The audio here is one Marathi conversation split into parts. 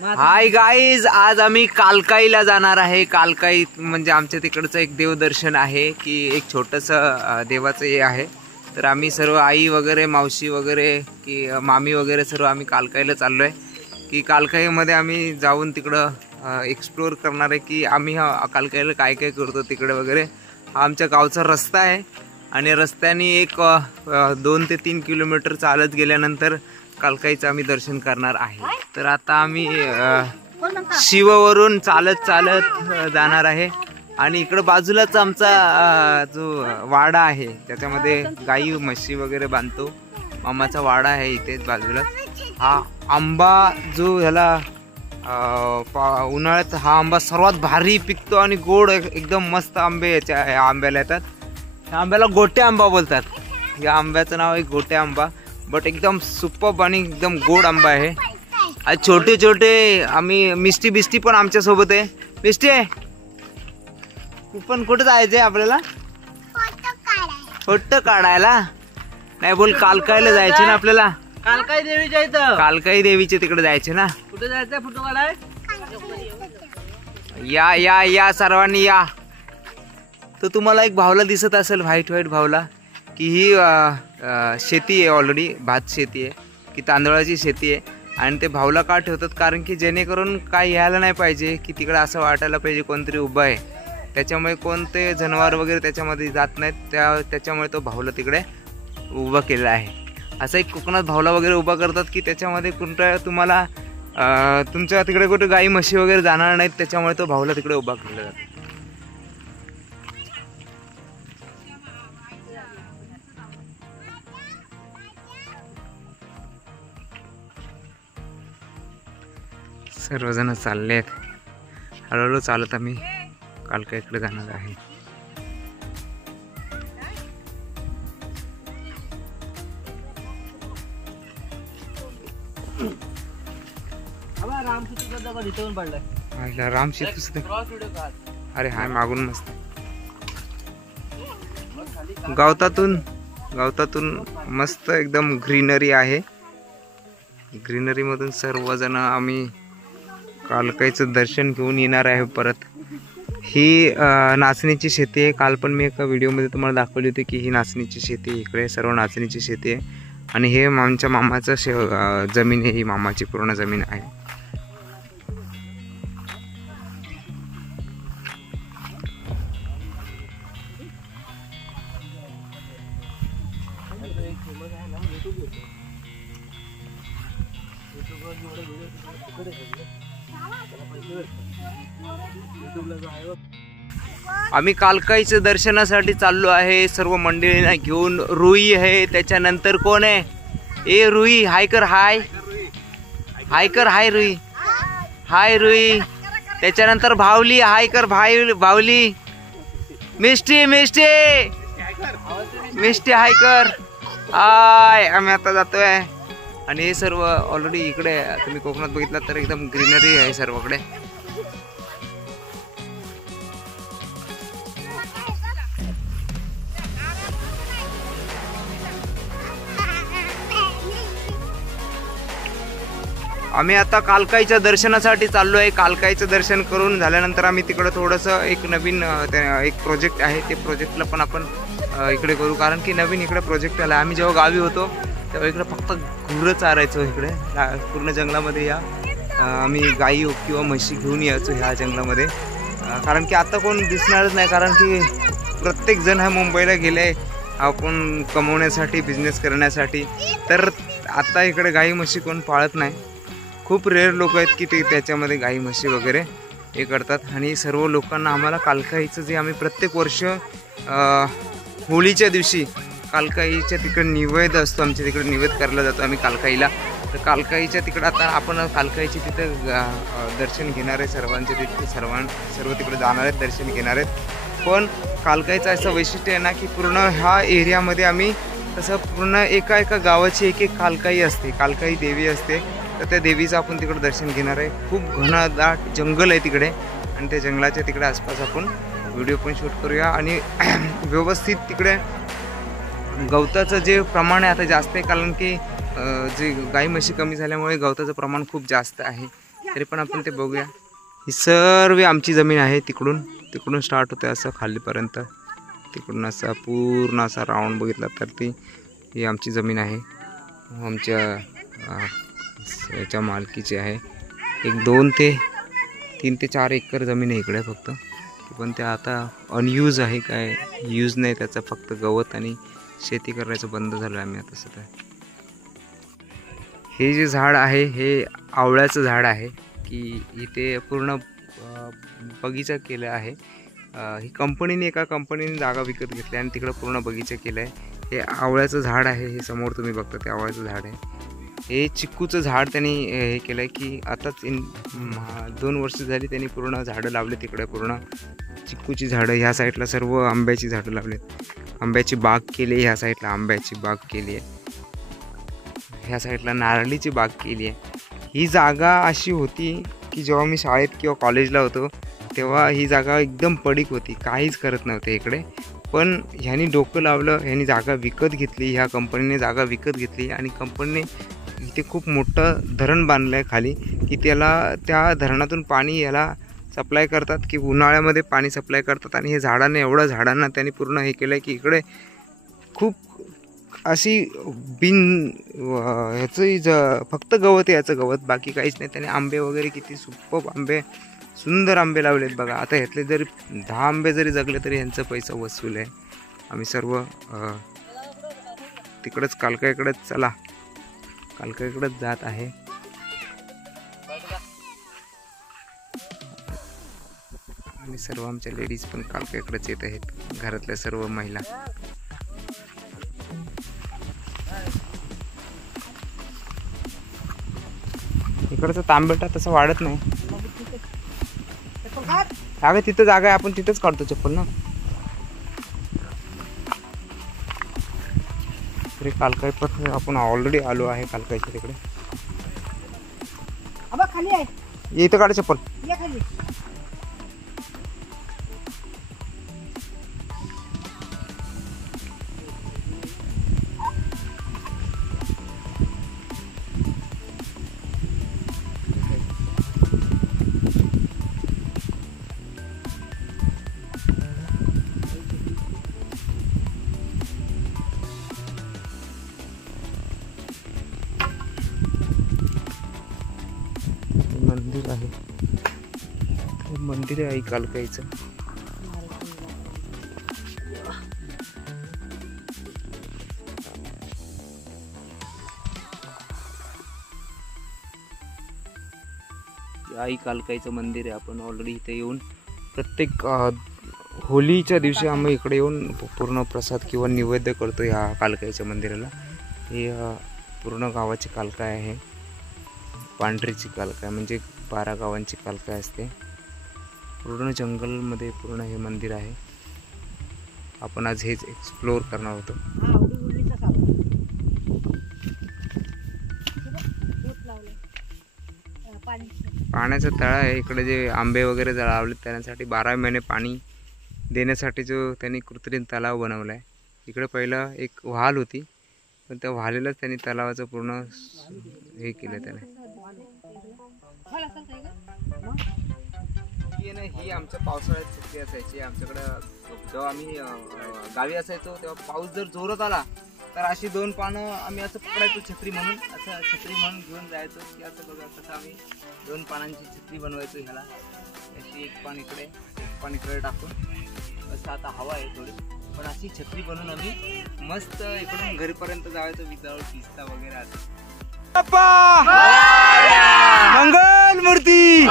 हाय गाईज, आज आम्ही कालकाईला जाणार आहे। कालकाई म्हणजे आमच्या तिकडचं एक देवदर्शन आहे की एक छोटंसं देवाचं हे आहे। तर आम्ही सर्व आई वगैरे मावशी वगैरे की मामी वगैरे सर्व आम्ही कालकाईला चाललो आहे की कालकाईमध्ये आम्ही जाऊन तिकडं एक्सप्लोर करणार आहे की आम्ही कालकाईला काय काय करतो तिकडे वगैरे। हा आमच्या गावचा रस्ता आहे आणि रस्त्याने एक 2 ते 3 किलोमीटर चालत गेल्यानंतर कालकाईचं आम्ही दर्शन करणार आहे। तर आता आम्ही शिववरून चालत चालत जाणार आहे आणि इकडं बाजूलाच आमचा जो वाडा आहे त्याच्यामध्ये गाई म्हशी वगैरे बांधतो, मामाचा वाडा आहे इथेच बाजूला। हा आंबा जो ह्याला उन्हाळ्यात हा आंबा सर्वात भारी पिकतो आणि गोड एकदम मस्त आंबे या आंब्याला येतात। ह्या आंब्याला गोटे आंबा बोलतात। या आंब्याचं नाव आहे गोटे आंबा, बट एकदम सुपर्ब आणि एकदम गोड आंबा आहे। आज छोटे छोटे आम्ही मिष्टी बिष्टी पण आमच्या सोबत आहे। मिष्टी तू पण कुठे जायचंय आपल्याला? फोटो काढायला नाही, बोल कालकाईला जायचे ना आपल्याला। कालकाई देवीच्या इथं, कालकाई देवीचे तिकडे जायचे ना। कुठे जायचं फोटो काढाय? या या या सर्वांनी या। तर तुम्हाला एक भावला दिसत असेल, व्हाईट व्हाईट भावला, की ही शेती आहे, ऑलरेडी भात शेती आहे की तांदळाची शेती आहे। आणि ते भावला का ठेवतात? कारण की जेणेकरून काय यायला नाही पाहिजे की तिकडे असं वाटायला पाहिजे कोणतरी उभं आहे, त्याच्यामुळे कोणते जनावर वगैरे त्याच्यामध्ये जात नाहीत, त्याच्यामुळे तो भावला तिकडे उभा केला आहे। असं एक कोकणात भावला वगैरे उभा करतात की त्याच्यामध्ये कोणतं तुम्हाला तुमच्या तिकडे कुठे गाई म्हशी वगैरे जाणार नाहीत, त्याच्यामुळे तो भावला तिकडे उभा केला जातो। सर्वजण चालले आहेत, हळूहळू चालत आम्ही कालकाईकडे जाणार आहे। राम सीतू, अरे हाय मागून मस्त गावतातून मस्त एकदम ग्रीनरी आहे। ग्रीनरी मधून सर्वजण आम्ही कालकाईचं दर्शन घेऊन येणार आहे परत। ही नाचणीची शेती आहे। काल पण मी एका व्हिडिओमध्ये तुम्हाला दाखवली होती की ही नाचणीची शेती, इकडे सर्व नाचणीची शेती आहे आणि हे आमच्या मामाचं जमीन आहे, ही मामाची पूर्ण जमीन आहे। आम्ही कालकाईच्या दर्शनासाठी चाललो आहे सर्व मंडळींना घेऊन। रुई आहे, त्याच्यानंतर कोण आहे? ए रुई, हाय कर, हाय हाय कर, हाय रुई, हाय रुई। त्याच्यानंतर भावली, हाय कर भावली। मिष्टी मिष्टी मिष्टी, हाय कर, हाय। आम्ही आता जातोय आणि हे सर्व ऑलरेडी इकडे तुम्ही कोकणात बघितलं तर एकदम ग्रीनरी आहे सर्वकडे। आम्ही आता कालकाईच्या दर्शनासाठी चाललो आहे। कालकाईचं दर्शन करून झाल्यानंतर आम्ही तिकडं थोडंसं एक नवीन एक प्रोजेक्ट आहे, ते प्रोजेक्टला पण आपण इकडे करू, कारण की नवीन इकडे प्रोजेक्ट आला। आम्ही जेव्हा गावी होतो तेव्हा इकडे फक्त गुरं चारायचो, इकडे पूर्ण जंगलामध्ये या आम्ही गाई किंवा म्हशी घेऊन यायचो ह्या जंगलामध्ये। कारण की आता कोण दिसणारच नाही, कारण की प्रत्येक जण हा मुंबईला गेले आपण कमवण्यासाठी, बिझनेस करण्यासाठी। तर आता इकडे गाई म्हशी कोण पाळत नाही, खूप रेअर लोक आहेत की ते त्याच्यामध्ये गाई म्हशी वगैरे हे करतात। आणि सर्व लोकांना आम्हाला कालकाईचं जे आम्ही प्रत्येक वर्ष होळीच्या दिवशी कालकाईच्या तिकडे निवेद असतो, आमच्या तिकडे निवेद करायला जातो आम्ही कालकाईला। तर कालकाईच्या तिकडे आता आपण कालकाईचे तिथं दर्शन घेणार आहे, सर्वांचे तिथे सर्व तिकडे जाणार आहेत, दर्शन घेणार आहेत। पण कालकाईचं असं वैशिष्ट्य आहे ना की पूर्ण ह्या एरियामध्ये आम्ही तसं पूर्ण एका गावाची एक कालकाई असते, कालकाई देवी असते। तर त्या देवीचं आपण तिकडे दर्शन घेणार आहे। खूप घनदाट जंगल आहे तिकडे आणि त्या जंगलाच्या तिकडे आसपास आपण व्हिडिओ पण शूट करूया आणि व्यवस्थित तिकडे गवताचं जे प्रमाण आहे आता जास्त आहे, कारण की जे गाई म्हशी कमी झाल्यामुळे गवताचं प्रमाण खूप जास्त आहे, तरी पण आपण ते बघूया. ही सर्व आमची जमीन आहे. तिकडून स्टार्ट होते असं खालीपर्यंत, तिकडून असा पूर्ण असा राऊंड बघितला तर ही आमची जमीन आहे. आमच्या याच्या मालकीची आहे. 2 ते 3 ते 4 एकर जमीन आहे इकडे फक्त, पण ते आता अनयूज आहे, काय यूज नाही त्याचा, फक्त गवत आणि शेती करायचं बंद झालं आम्ही आता सध्या. हे जे झाड आहे हे आवळ्याचं झाड आहे, की इथे पूर्ण बगीचा केला आहे. ही एका कंपनीने जागा विकत घेतली आणि तिकडं पूर्ण बगीचा केला आहे. हे आवळ्याचं झाड आहे, हे समोर तुम्ही बघता ते आवळ्याचं झाड आहे. हे चिक्कूचं झाड त्यांनी हे केलं आहे, की आताच 2 वर्ष झाली त्यांनी पूर्ण झाडं लावले तिकडे, पूर्ण चिक्कूची झाडं. ह्या साईडला सर्व आंब्याची झाडं लावलेत, आंब्याची बाग केली, ह्या साईडला आंब्याची बाग केली आहे, ह्या साईडला नारळीची बाग केली आहे. ही जागा अशी होती की जेव्हा मी शाळेत किंवा कॉलेजला होतो तेव्हा ही जागा एकदम पडीक होती, काहीच करत नव्हते इकडे. पण ह्यांनी डोकं लावलं, ह्यांनी जागा विकत घेतली, ह्या कंपनीने जागा विकत घेतली आणि कंपनीने इथे खूप मोठं धरण बांधलं आहे खाली, की त्या धरणातून पाणी याला सप्लाय करतात, की उन्हाळ्यामध्ये पाणी सप्लाय करतात. आणि हे झाडांना त्यांनी पूर्ण हे केलं आहे, की इकडे खूप अशी ह्याचं फक्त गवत आहे, याचं गवत, बाकी काहीच नाही. त्याने आंबे वगैरे किती सुंदर आंबे लावलेत बघा. आता ह्यातले जरी 10 आंबे जरी जगले तरी ह्यांचा पैसा वसूल आहे. आम्ही सर्व तिकडंच कालकाईकडेच जात आहे. आणि सर्व आमच्या लेडीज पण कालकाईकडेच येत आहेत, घरातल्या सर्व महिला. इकडचं तांबेटा तसं वाढत नाही. अगं तिथं जागा आहे, आपण तिथंच काढतो चप्पल ना. तरी कालकाई पण आपण ऑलरेडी आलो आहे कालकाईच्या तिकडे. खाली आहे, इथं काढ चप्पल. खाली मंदिर आहे, मंदिर आहे कालकाईचं. आई कालकाईचं मंदिर आहे. आपण ऑलरेडी इथे येऊन प्रत्येक होलीच्या दिवशी आम्ही इकडे येऊन पूर्ण प्रसाद किंवा निवेद्य करतो ह्या कालकाईच्या मंदिराला. ही पूर्ण गावाची कालकाई आहे, पांढरीची कालकाई, म्हणजे 12 गावांची कालकाई असते. पूर्ण जंगलमध्ये पूर्ण हे मंदिर आहे. आपण आज हेच एक्सप्लोअर करणार होतो. पाण्याचा तळा आहे इकडे. जे आंबे वगैरे लावले त्यासाठी 12 महिने पाणी देण्यासाठी जो त्यांनी कृत्रिम तलाव बनवला आहे. इकडे पहिलं एक वाल होती, पण त्या वालेलाच त्यांनी तलावाचं पूर्ण हे केलं त्याने. ही आमच्या पावसाळ्यात सुट्टी असायची. आमच्याकडं जेव्हा आम्ही गावी असायचो तेव्हा पाऊस जर जोरात आला तर अशी 2 पानं आम्ही असं पकडायचो छत्री म्हणून, असं छत्री म्हणून घेऊन जायचो, की असं बघा तसं आम्ही 2 पानांची छत्री बनवायचो ह्याला. अशी 1 पान इकडे 1 पान इकडे टाकून, असं आता हवा आहे थोडी, पण अशी छत्री बनवून आम्ही मस्त इकडून घरीपर्यंत जायचो विदाऊट भिजता वगैरे. असं मंगल मूर्ती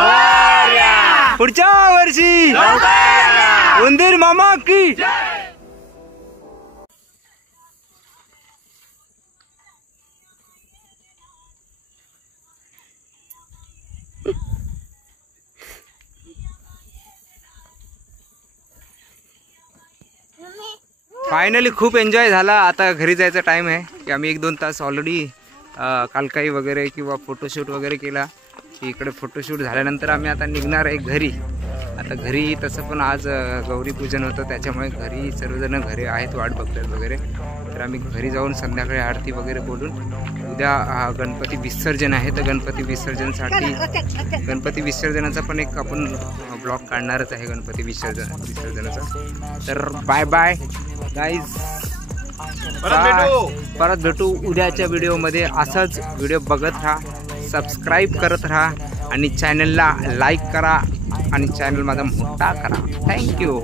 पुढच्या वर्षी उंदीर मामा की. फायनली खूप एन्जॉय झाला. आता घरी जायचा टाइम आहे, की आम्ही 1-2 तास ऑलरेडी कालकाई वगैरे किंवा फोटोशूट वगैरे केला. इकडे फोटोशूट झाल्यानंतर आम्ही आता निघणार आहे घरी. आता घरी तसं पण आज गौरी पूजन होतं, त्याच्यामुळे घरी सर्वजण घरी आहेत, वाट बघतात वगैरे. तर आम्ही घरी जाऊन संध्याकाळी आरती वगैरे बोलून उद्या गणपती विसर्जन आहे. तर गणपती विसर्जनाचा पण एक आपण ब्लॉग काढणारच आहे गणपती विसर्जनाचा. तर बाय बाय गाईज, परत भेटू उद्याच्या व्हिडिओमध्ये. असाच व्हिडिओ बघत राहा, सबस्क्राईब करत राहा आणि चॅनलला लाईक करा आणि चॅनल माझा मोठा करा. थँक्यू.